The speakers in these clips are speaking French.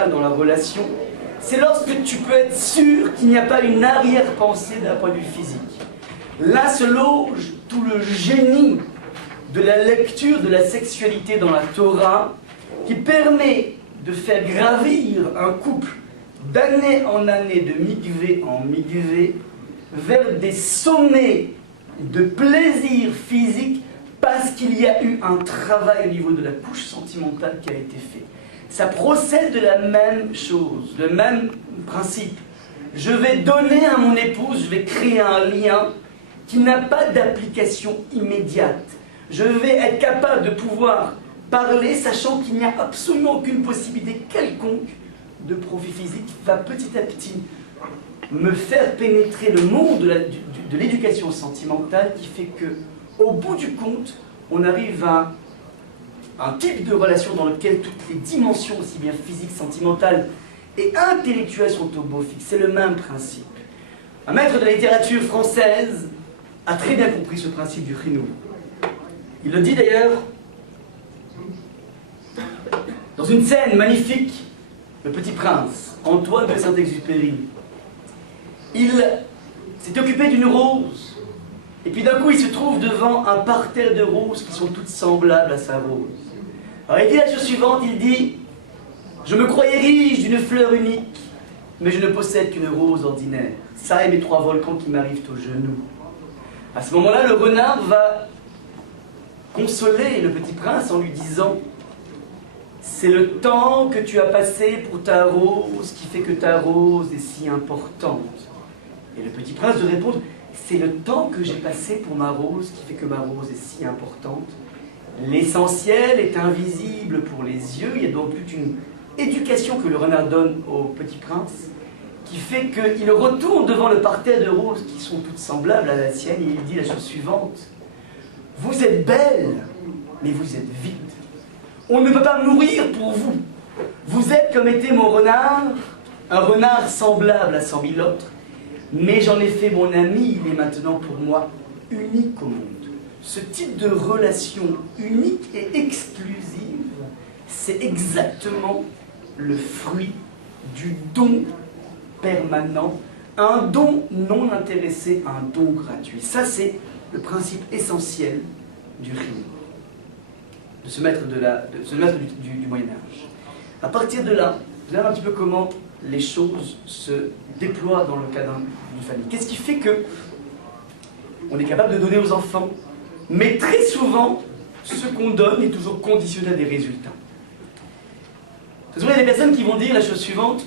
dans la relation, c'est lorsque tu peux être sûr qu'il n'y a pas une arrière-pensée d'un point de vue physique. Là se loge tout le génie de la lecture de la sexualité dans la Torah, qui permet de faire gravir un couple d'année en année, de mikvé en mikvé, vers des sommets de plaisir physique, parce qu'il y a eu un travail au niveau de la couche sentimentale qui a été fait. Ça procède de la même chose, le même principe. Je vais donner à mon épouse, je vais créer un lien qui n'a pas d'application immédiate. Je vais être capable de pouvoir parler, sachant qu'il n'y a absolument aucune possibilité quelconque de profit physique, qui va petit à petit me faire pénétrer le monde de l'éducation sentimentale, qui fait que, au bout du compte, on arrive à un type de relation dans lequel toutes les dimensions, aussi bien physiques, sentimentales et intellectuelles, sont au beau fixe. C'est le même principe. Un maître de la littérature française a très bien compris ce principe du chinou. Il le dit d'ailleurs dans une scène magnifique, Le Petit Prince, Antoine de Saint-Exupéry. Il s'est occupé d'une rose, et puis d'un coup il se trouve devant un parterre de roses qui sont toutes semblables à sa rose. Alors il dit la chose suivante, il dit « Je me croyais riche d'une fleur unique, mais je ne possède qu'une rose ordinaire. Ça et mes 3 volcans qui m'arrivent aux genoux. » À ce moment-là, le renard va consoler le Petit Prince en lui disant « C'est le temps que tu as passé pour ta rose qui fait que ta rose est si importante. » Et le Petit Prince de répondre « C'est le temps que j'ai passé pour ma rose qui fait que ma rose est si importante. » L'essentiel est invisible pour les yeux. Il y a donc toute une éducation que le renard donne au Petit Prince qui fait qu'il retourne devant le parterre de roses qui sont toutes semblables à la sienne et il dit la chose suivante. Vous êtes belle, mais vous êtes vide. On ne peut pas mourir pour vous. Vous êtes comme était mon renard, un renard semblable à 100 000 autres, mais j'en ai fait mon ami, il est maintenant pour moi unique au monde. Ce type de relation unique et exclusive, c'est exactement le fruit du don permanent, un don non intéressé, un don gratuit. Ça, c'est le principe essentiel du Rim, de ce maître, du Moyen-Âge. À partir de là, vous allez un petit peu comment les choses se déploient dans le cadre d'une famille. Qu'est-ce qui fait que on est capable de donner aux enfants, mais très souvent, ce qu'on donne est toujours conditionné à des résultats. Il y a des personnes qui vont dire la chose suivante.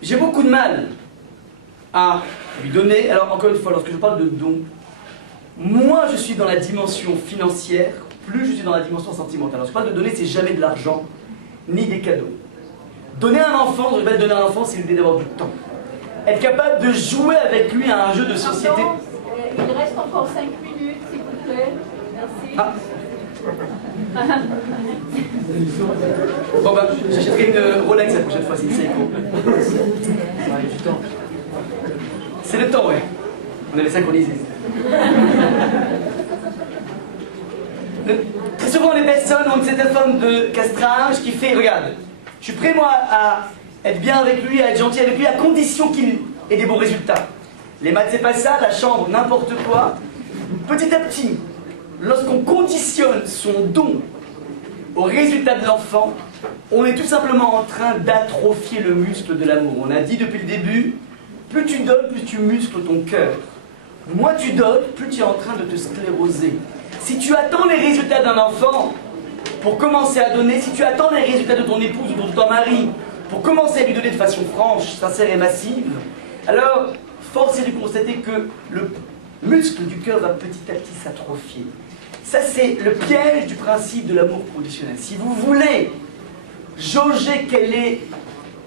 J'ai beaucoup de mal à lui donner. Alors, encore une fois, lorsque je parle de don, moins je suis dans la dimension financière, plus je suis dans la dimension sentimentale. Lorsque je parle de donner, c'est jamais de l'argent, ni des cadeaux. Donner à un enfant, je vais donner à un enfant, c'est l'idée d'avoir du temps. Être capable de jouer avec lui à un jeu de société. Il reste encore 5 minutes, s'il vous plaît. Merci. Ah. Bon bah, j'achèterai une Rolex la prochaine fois, c'est Seiko. C'est le temps, ouais. On avait synchronisé. Très souvent, les personnes ont une certaine forme de castrage qui fait, regarde, je suis prêt moi à être bien avec lui, à être gentil avec lui, à condition qu'il ait des bons résultats. Les maths, c'est pas ça, la chambre, n'importe quoi. Petit à petit, lorsqu'on conditionne son don au résultat de l'enfant, on est tout simplement en train d'atrophier le muscle de l'amour. On a dit depuis le début, plus tu donnes, plus tu muscles ton cœur. Moins tu donnes, plus tu es en train de te scléroser. Si tu attends les résultats d'un enfant pour commencer à donner, si tu attends les résultats de ton épouse ou de ton mari pour commencer à lui donner de façon franche, sincère et massive, alors force est de constater que le muscle du cœur va petit à petit s'atrophier. Ça, c'est le piège du principe de l'amour conditionnel. Si vous voulez jauger quel est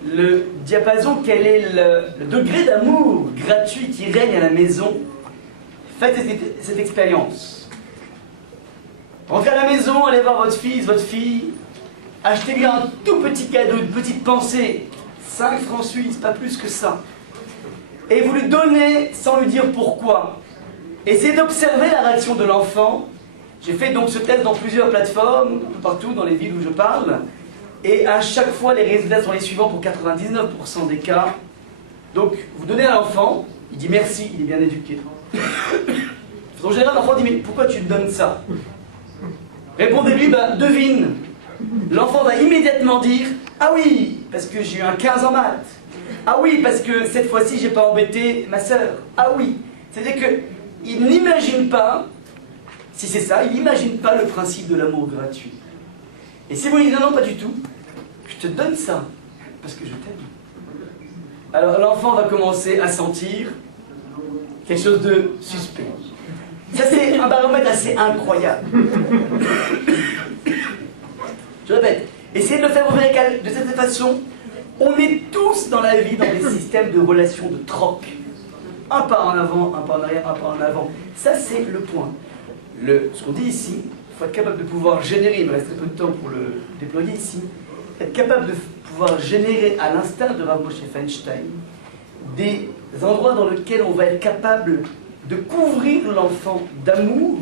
le diapason, quel est le degré d'amour gratuit qui règne à la maison, faites cette expérience. Rentrez à la maison, allez voir votre fils, votre fille, achetez-lui un tout petit cadeau, une petite pensée, 5 francs suisses, pas plus que ça. Et vous lui donnez sans lui dire pourquoi. Essayez d'observer la réaction de l'enfant. J'ai fait donc ce test dans plusieurs plateformes, un peu partout dans les villes où je parle, et à chaque fois les résultats sont les suivants pour 99% des cas. Donc vous donnez à l'enfant, il dit merci, il est bien éduqué. En général, l'enfant dit mais pourquoi tu me donnes ça? Répondez-lui, ben devine. L'enfant va immédiatement dire ah oui, parce que j'ai eu un 15 en maths. Ah oui, parce que cette fois-ci j'ai pas embêté ma sœur. Ah oui. C'est-à-dire qu'il n'imagine pas, si c'est ça, il n'imagine pas le principe de l'amour gratuit. Et si vous lui dites non, non, pas du tout, je te donne ça, parce que je t'aime. Alors l'enfant va commencer à sentir quelque chose de suspect. Ça c'est un baromètre assez incroyable. Je répète, essayez de le faire de cette façon. On est tous dans la vie dans des systèmes de relations de troc. Un pas en avant, un pas en arrière, un pas en avant. Ça c'est le point. Ce qu'on dit ici, il faut être capable de pouvoir générer, il me reste très peu de temps pour le déployer ici, être capable de pouvoir générer, à l'instar de Rav Moshe Feinstein, des endroits dans lesquels on va être capable de couvrir l'enfant d'amour,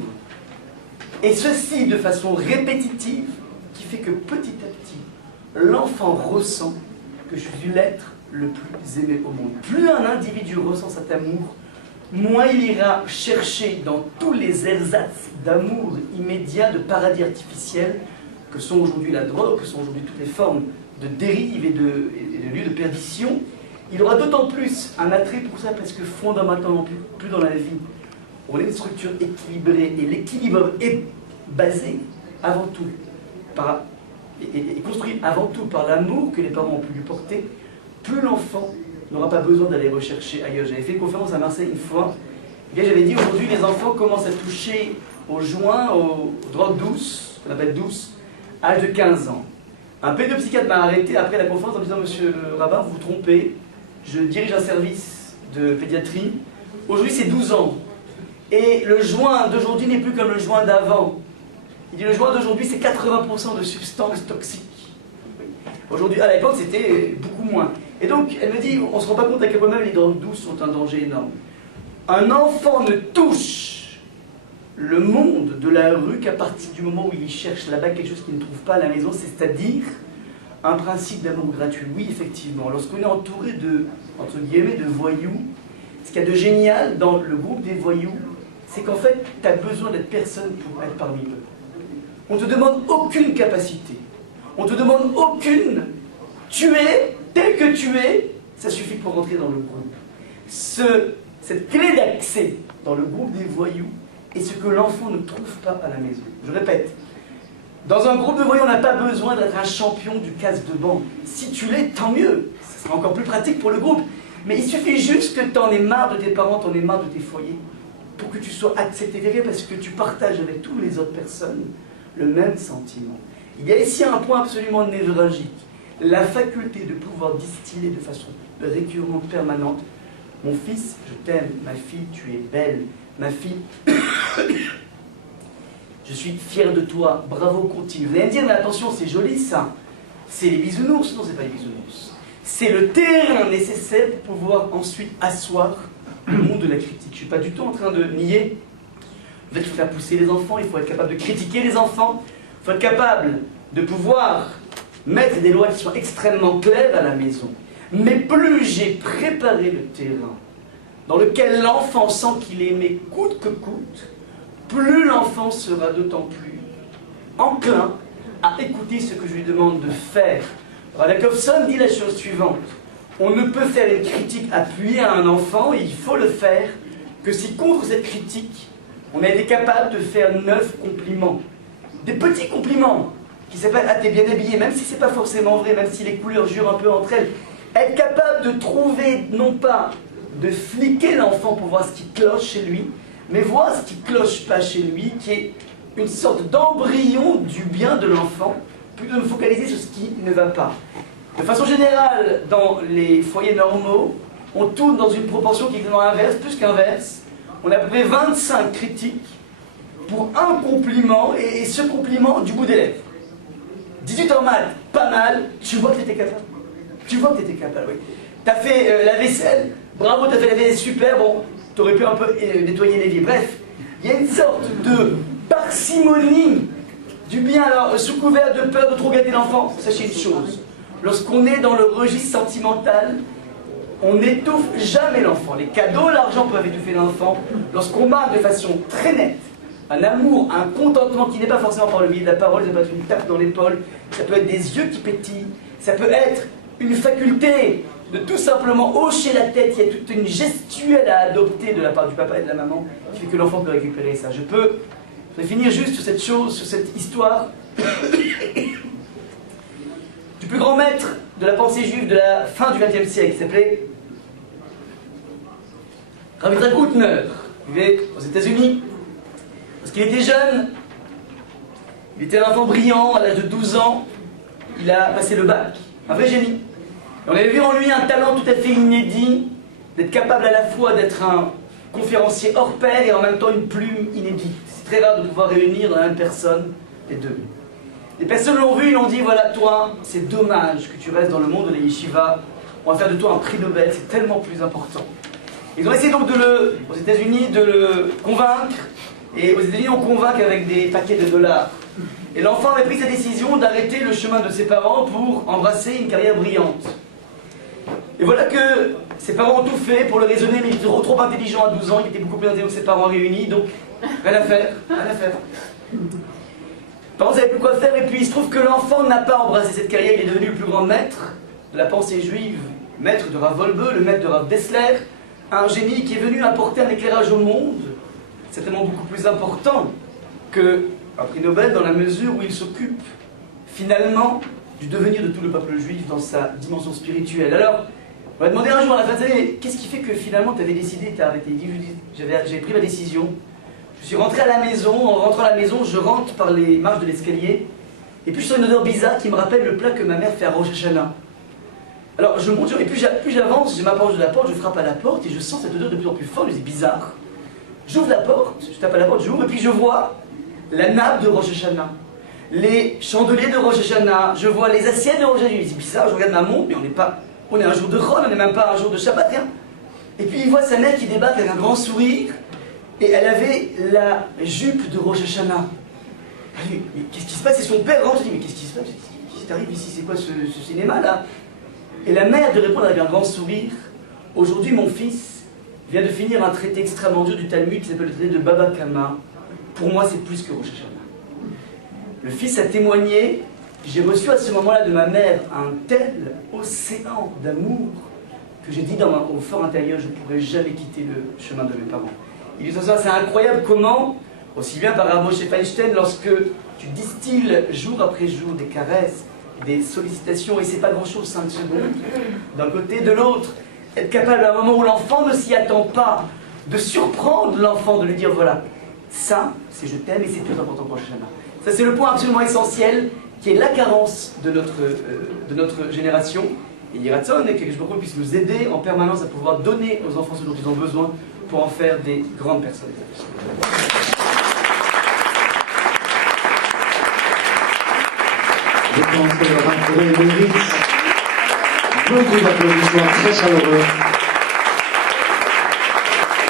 et ceci de façon répétitive, qui fait que petit à petit, l'enfant ressent que je suis l'être le plus aimé au monde. Plus un individu ressent cet amour, moins il ira chercher dans tous les ersatz d'amour immédiat, de paradis artificiel, que sont aujourd'hui la drogue, que sont aujourd'hui toutes les formes de dérive et de lieux de perdition. Il aura d'autant plus un attrait pour ça parce que fondamentalement, plus dans la vie, on est une structure équilibrée et l'équilibre est basé avant tout et construit avant tout par l'amour que les parents ont pu lui porter. Plus l'enfant n'aura pas besoin d'aller rechercher ailleurs. J'avais fait une conférence à Marseille une fois, et j'avais dit aujourd'hui les enfants commencent à toucher aux joints, aux drogues douces, qu'on appelle douces, à l'âge de 15 ans. Un pédopsychiatre m'a arrêté après la conférence en me disant monsieur le rabbin, vous vous trompez, je dirige un service de pédiatrie, aujourd'hui c'est 12 ans. Et le joint d'aujourd'hui n'est plus comme le joint d'avant. Il dit le joint d'aujourd'hui c'est 80% de substances toxiques. Aujourd'hui, à l'époque c'était beaucoup moins. Et donc elle me dit, on ne se rend pas compte à quel point même les drogues douces sont un danger énorme. Un enfant ne touche le monde de la rue qu'à partir du moment où il cherche là-bas quelque chose qu'il ne trouve pas à la maison, c'est-à-dire un principe d'amour gratuit. Oui, effectivement, lorsqu'on est entouré de, entre guillemets, de voyous, ce qu'il y a de génial dans le groupe des voyous, c'est qu'en fait, tu as besoin d'être personne pour être parmi eux. On ne te demande aucune capacité. On ne te demande aucune. Tu es tel que tu es, ça suffit pour rentrer dans le groupe. Cette clé d'accès dans le groupe des voyous est ce que l'enfant ne trouve pas à la maison. Je répète, dans un groupe de voyous, on n'a pas besoin d'être un champion du casse de banc. Si tu l'es, tant mieux. Ce sera encore plus pratique pour le groupe. Mais il suffit juste que tu en aies marre de tes parents, tu en aies marre de tes foyers, pour que tu sois accepté parce que tu partages avec toutes les autres personnes le même sentiment. Il y a ici un point absolument névralgique, la faculté de pouvoir distiller de façon récurrente, permanente. Mon fils, je t'aime, ma fille, tu es belle, ma fille, je suis fier de toi, bravo, continue. Vous allez me dire, mais attention, c'est joli ça, c'est les bisounours. Non, c'est pas les bisounours. C'est le terrain nécessaire pour pouvoir ensuite asseoir le monde de la critique. Je ne suis pas du tout en train de nier. En fait, il faut faire pousser les enfants, il faut être capable de critiquer les enfants, il faut être capable de pouvoir mettre des lois qui sont extrêmement claires à la maison. Mais plus j'ai préparé le terrain dans lequel l'enfant sent qu'il est aimé coûte que coûte, plus l'enfant sera d'autant plus enclin à écouter ce que je lui demande de faire. Rav dit la chose suivante: on ne peut faire une critique appuyée à un enfant, et il faut le faire, que si contre cette critique, on a été capable de faire 9 compliments. Des petits compliments qui s'appellent « Ah, t'es bien habillé », même si c'est pas forcément vrai, même si les couleurs jurent un peu entre elles. Être capable de trouver, non pas de fliquer l'enfant pour voir ce qui cloche chez lui, mais voir ce qui cloche pas chez lui, qui est une sorte d'embryon du bien de l'enfant, plutôt de me focaliser sur ce qui ne va pas. De façon générale, dans les foyers normaux, on tourne dans une proportion qui est exactement inverse, plus qu'inverse. On a à peu près 25 critiques pour un compliment, et ce compliment du bout des lèvres. 18 en maths, pas mal, tu vois que tu étais capable. Tu vois que tu étais capable, oui. Tu as fait la vaisselle, bravo, tu as fait la vaisselle, super, bon, tu aurais pu un peu nettoyer l'évier. Bref, il y a une sorte de parcimonie du bien. Alors, sous couvert de peur de trop gâter l'enfant, sachez une chose, lorsqu'on est dans le registre sentimental, on n'étouffe jamais l'enfant. Les cadeaux, l'argent peuvent étouffer l'enfant. Lorsqu'on marque de façon très nette un amour, un contentement qui n'est pas forcément par le biais de la parole, ça peut être une tape dans l'épaule, ça peut être des yeux qui pétillent, ça peut être une faculté de tout simplement hocher la tête. Il y a toute une gestuelle à adopter de la part du papa et de la maman qui fait que l'enfant peut récupérer ça. Je vais finir juste sur cette chose, sur cette histoire du plus grand maître de la pensée juive de la fin du XXe siècle, qui s'appelait Rav Yitzhak Hutner. Il vivait aux États-Unis. Lorsqu'il était jeune, il était un enfant brillant. À l'âge de 12 ans, il a passé le bac. Un vrai génie. Et on avait vu en lui un talent tout à fait inédit, d'être capable à la fois d'être un conférencier hors pair et en même temps une plume inédite. C'est très rare de pouvoir réunir dans la même personne les deux. Les personnes l'ont vu, ils l'ont dit, voilà, toi, c'est dommage que tu restes dans le monde de la yeshiva, on va faire de toi un prix Nobel, c'est tellement plus important. Ils ont essayé donc aux États-Unis de le convaincre, et aux États-Unis on convainc avec des paquets de dollars. Et l'enfant avait pris sa décision d'arrêter le chemin de ses parents pour embrasser une carrière brillante. Et voilà que ses parents ont tout fait pour le raisonner, mais il était trop intelligent à 12 ans, il était beaucoup plus intelligent que ses parents réunis, donc rien à faire, rien à faire. Les parents ne savaient plus quoi faire, et puis il se trouve que l'enfant n'a pas embrassé cette carrière, il est devenu le plus grand maître de la pensée juive, maître de Rav Wolbe, le maître de Rav Dessler, un génie qui est venu apporter un éclairage au monde, certainement beaucoup plus important qu'un prix Nobel, dans la mesure où il s'occupe finalement du devenir de tout le peuple juif dans sa dimension spirituelle. Alors, on m'a demandé un jour à la fin de l'année, qu'est-ce qui fait que finalement tu avais décidé, tu as arrêté? J'avais pris ma décision. Je suis rentré à la maison, en rentrant à la maison, je rentre par les marches de l'escalier, et puis je sens une odeur bizarre qui me rappelle le plat que ma mère fait à Rosh Hashanah. Alors je monte, et plus j'avance, je m'approche de la porte, je frappe à la porte, et je sens cette odeur de plus en plus forte, je dis bizarre. J'ouvre la porte, je tape à la porte, j'ouvre, et puis je vois la nappe de Rosh Hashanah, les chandeliers de Rosh Hashanah, je vois les assiettes de Rosh Hashanah, c'est bizarre, je regarde ma montre, mais on est un jour de Chol, on n'est même pas un jour de Shabbat, rien. Et puis il voit sa mère qui débarque avec un grand sourire, et elle avait la jupe de Rosh Hashanah. Elle dit, mais qu'est-ce qui se passe? Et son père rentre, il dit, mais qu'est-ce qui se passe? Qu'est-ce qui t'arrive ici? C'est quoi ce cinéma là? Et la mère de répondre avec un grand sourire, aujourd'hui mon fils vient de finir un traité extrêmement dur du Talmud qui s'appelle le traité de Baba Kama. Pour moi c'est plus que Rosh Hashanah. Le fils a témoigné, j'ai reçu à ce moment-là de ma mère un tel océan d'amour que j'ai dit au fort intérieur, je ne pourrais jamais quitter le chemin de mes parents. C'est incroyable comment, aussi bien par Rav Moshe Feinstein, lorsque tu distilles jour après jour des caresses, des sollicitations, et c'est pas grand-chose, 5 secondes, d'un côté, de l'autre, être capable à un moment où l'enfant ne s'y attend pas, de surprendre l'enfant, de lui dire voilà, ça, c'est je t'aime et c'est plus important pour Rosh Hashanah. Ça, c'est le point absolument essentiel qui est la carence de notre génération. Et Yiratson, et que je puisse nous aider en permanence à pouvoir donner aux enfants ce dont ils ont besoin pour en faire des grandes personnes. Je pense que le Rav mérite beaucoup d'applaudissements très chaleureux.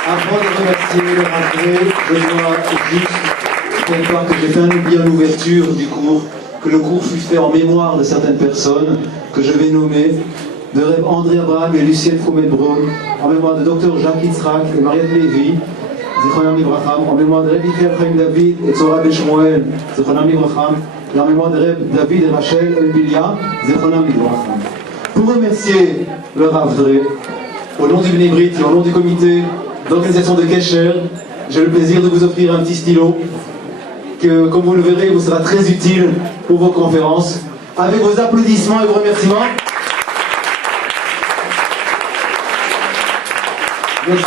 Avant de remercier le Rav, je dois juste faire part que j'ai fait un oubli à l'ouverture du cours, que le cours fut fait en mémoire de certaines personnes que je vais nommer, de Reb André Abraham et Lucienne Foumet-Brown, en mémoire de Dr Jacques Yitzhak et Mariette Lévy, Zichronam Livracham, en mémoire de Reb Chaim David et Tzora Beshmuel, Zichronam Livracham, et en mémoire de Reb David et Rachel Elbilia, Zichronam Livracham. Pour remercier le Rav Dre, au nom du Bnei Brit et au nom du comité d'organisation de Kesher, j'ai le plaisir de vous offrir un petit stylo que, comme vous le verrez, vous sera très utile pour vos conférences. Avec vos applaudissements et vos remerciements. Merci.